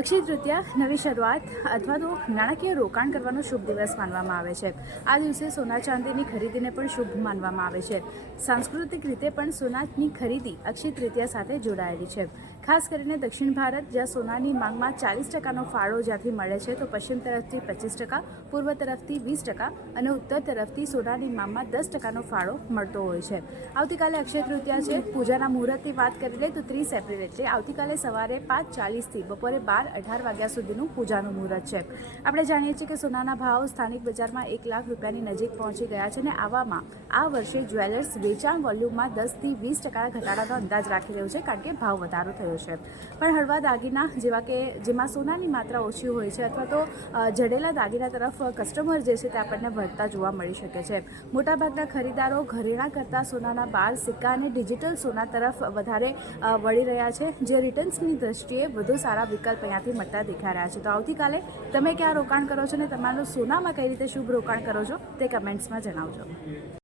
અક્ષય તૃતીયા નવી શરૂઆત અથવા તો નાણાકીય રોકાણ કરવાનો શુભ દિવસ માનવામાં આવે છે। આ દિવસે સોના ચાંદીની ખરીદીને પણ શુભ માનવામાં આવે છે। સાંસ્કૃતિક રીતે પણ સોનાની ખરીદી અક્ષય તૃતીયા સાથે જોડાયેલી છે। ખાસ કરીને દક્ષિણ ભારત, જ્યાં સોનાની માંગમાં 40%નો ફાળો જ્યાંથી મળે છે, તો પશ્ચિમ તરફથી 25%, પૂર્વ તરફથી 20% અને ઉત્તર તરફથી સોનાની માંગમાં 10%નો ફાળો મળતો હોય છે। આવતીકાલે અક્ષય તૃતીયા છે। પૂજાના મુહૂર્તની વાત કરી લઈએ તો 30 એપ્રિલ એટલે આવતીકાલે સવારે 5:40થી બપોરે 12:18 વાગ્યા સુધીનું પૂજાનું મુહૂર્ત છે। આપણે જાણીએ છીએ કે સોનાના ભાવ સ્થાનિક બજારમાં 1 લાખ રૂપિયાની નજીક પહોંચી ગયા છે અને આવામાં આ વર્ષે જ્વેલર્સ વેચાણ વોલ્યુમમાં 10થી 20% ઘટાડાનો અંદાજ રાખી રહ્યો છે, કારણ કે ભાવ વધારો થયો છે। પણ હળવા દાગીના જેવા કે જેમાં સોનાની માત્રા ઓછી હોય છે અથવા તો જડેલા દાગીના તરફ કસ્ટમર જે છે તે આપણને વધતા જોવા મળી શકે છે। મોટાભાગના ખરીદારો ઘરેણાં કરતાં સોનાના બાર, સિક્કા અને ડિજિટલ સોના તરફ વધારે વળી રહ્યા છે, જે રિટર્ન્સની દ્રષ્ટિએ વધુ સારા વિકલ્પ અહીંયાથી મળતા દેખાઈ રહ્યા છે। તો આવતીકાલે તમે ક્યાં રોકાણ કરો છો અને તમારું સોનામાં કઈ રીતે શુભ રોકાણ કરો છો તે કમેન્ટ્સમાં જણાવજો।